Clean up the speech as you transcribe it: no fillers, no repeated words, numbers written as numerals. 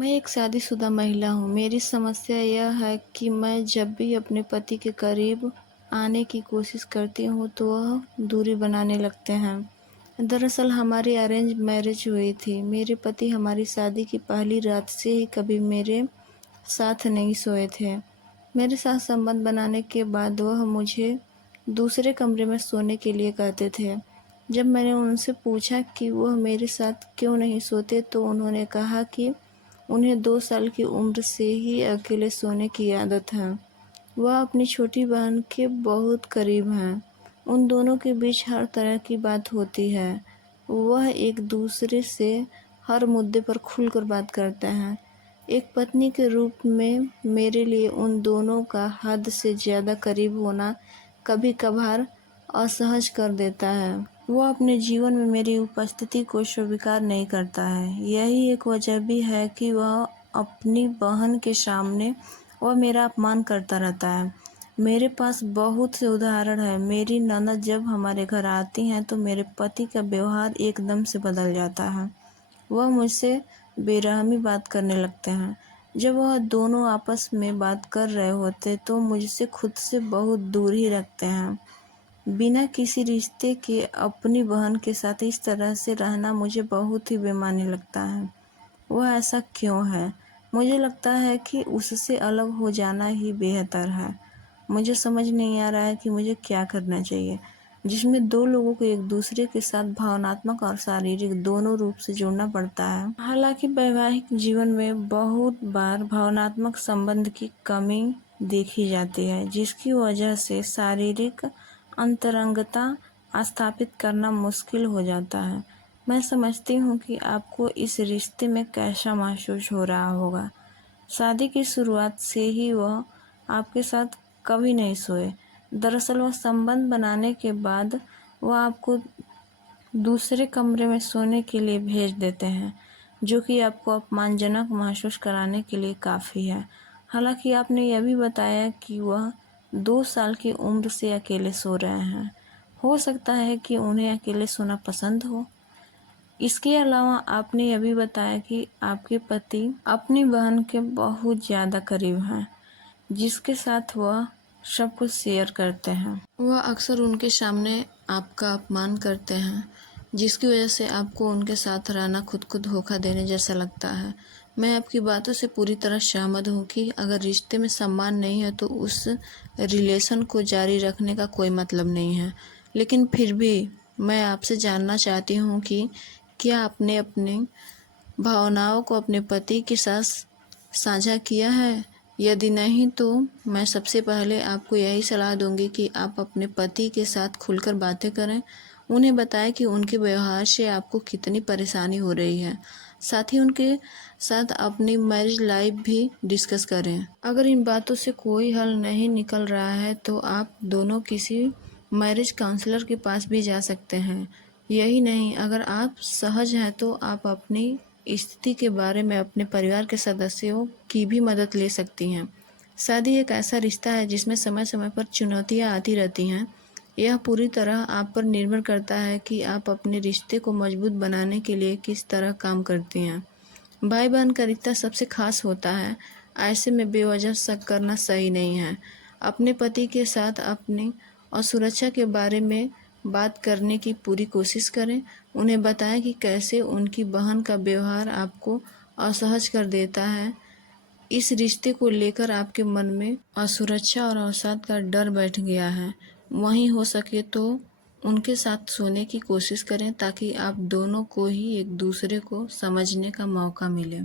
मैं एक शादीशुदा महिला हूँ। मेरी समस्या यह है कि मैं जब भी अपने पति के करीब आने की कोशिश करती हूँ तो वह दूरी बनाने लगते हैं। दरअसल हमारी अरेंज मैरिज हुई थी। मेरे पति हमारी शादी की पहली रात से ही कभी मेरे साथ नहीं सोए थे। मेरे साथ संबंध बनाने के बाद वह मुझे दूसरे कमरे में सोने के लिए कहते थे। जब मैंने उनसे पूछा कि वह मेरे साथ क्यों नहीं सोते तो उन्होंने कहा कि उन्हें 2 साल की उम्र से ही अकेले सोने की आदत है। वह अपनी छोटी बहन के बहुत करीब हैं। उन दोनों के बीच हर तरह की बात होती है। वह एक दूसरे से हर मुद्दे पर खुलकर बात करते हैं। एक पत्नी के रूप में मेरे लिए उन दोनों का हद से ज़्यादा करीब होना कभी-कभार असहज कर देता है। वो अपने जीवन में मेरी उपस्थिति को स्वीकार नहीं करता है। यही एक वजह भी है कि वह अपनी बहन के सामने वह मेरा अपमान करता रहता है। मेरे पास बहुत से उदाहरण हैं। मेरी ननद जब हमारे घर आती हैं तो मेरे पति का व्यवहार एकदम से बदल जाता है। वह मुझसे बेरहमी बात करने लगते हैं। जब वह दोनों आपस में बात कर रहे होते तो मुझसे खुद से बहुत दूर ही रखते हैं। बिना किसी रिश्ते के अपनी बहन के साथ इस तरह से रहना मुझे बहुत ही बेमानी लगता है। वह ऐसा क्यों है? मुझे लगता है कि उससे अलग हो जाना ही बेहतर है। मुझे समझ नहीं आ रहा है कि मुझे क्या करना चाहिए, जिसमें 2 लोगों को एक दूसरे के साथ भावनात्मक और शारीरिक दोनों रूप से जुड़ना पड़ता है। हालांकि वैवाहिक जीवन में बहुत बार भावनात्मक संबंध की कमी देखी जाती है, जिसकी वजह से शारीरिक अंतरंगता स्थापित करना मुश्किल हो जाता है। मैं समझती हूँ कि आपको इस रिश्ते में कैसा महसूस हो रहा होगा। शादी की शुरुआत से ही वह आपके साथ कभी नहीं सोए। दरअसल वह संबंध बनाने के बाद वह आपको दूसरे कमरे में सोने के लिए भेज देते हैं, जो कि आपको अपमानजनक महसूस कराने के लिए काफ़ी है। हालांकि आपने यह भी बताया कि वह 2 साल की उम्र से अकेले सो रहे हैं। हो सकता है कि उन्हें अकेले सोना पसंद हो। इसके अलावा आपने यह भी बताया कि आपके पति अपनी बहन के बहुत ज़्यादा करीब हैं, जिसके साथ वह सब कुछ शेयर करते हैं। वह अक्सर उनके सामने आपका अपमान करते हैं, जिसकी वजह से आपको उनके साथ रहना खुद को धोखा देने जैसा लगता है। मैं आपकी बातों से पूरी तरह सहमत हूँ कि अगर रिश्ते में सम्मान नहीं है तो उस रिलेशन को जारी रखने का कोई मतलब नहीं है। लेकिन फिर भी मैं आपसे जानना चाहती हूँ कि क्या आपने अपनी भावनाओं को अपने पति के साथ साझा किया है? यदि नहीं तो मैं सबसे पहले आपको यही सलाह दूंगी कि आप अपने पति के साथ खुलकर बातें करें। उन्हें बताएं कि उनके व्यवहार से आपको कितनी परेशानी हो रही है। साथ ही उनके साथ अपनी मैरिज लाइफ भी डिस्कस करें। अगर इन बातों से कोई हल नहीं निकल रहा है तो आप दोनों किसी मैरिज काउंसलर के पास भी जा सकते हैं। यही नहीं, अगर आप सहज हैं तो आप अपनी स्थिति के बारे में अपने परिवार के सदस्यों की भी मदद ले सकती हैं। शादी एक ऐसा रिश्ता है जिसमें समय समय पर चुनौतियां आती रहती हैं। यह पूरी तरह आप पर निर्भर करता है कि आप अपने रिश्ते को मजबूत बनाने के लिए किस तरह काम करती हैं। भाई बहन का रिश्ता सबसे खास होता है। ऐसे में बेवजह शक करना सही नहीं है। अपने पति के साथ अपनी असुरक्षा के बारे में बात करने की पूरी कोशिश करें। उन्हें बताएं कि कैसे उनकी बहन का व्यवहार आपको असहज कर देता है। इस रिश्ते को लेकर आपके मन में असुरक्षा और अवसाद का डर बैठ गया है। वहीं हो सके तो उनके साथ सोने की कोशिश करें ताकि आप दोनों को ही एक दूसरे को समझने का मौका मिले।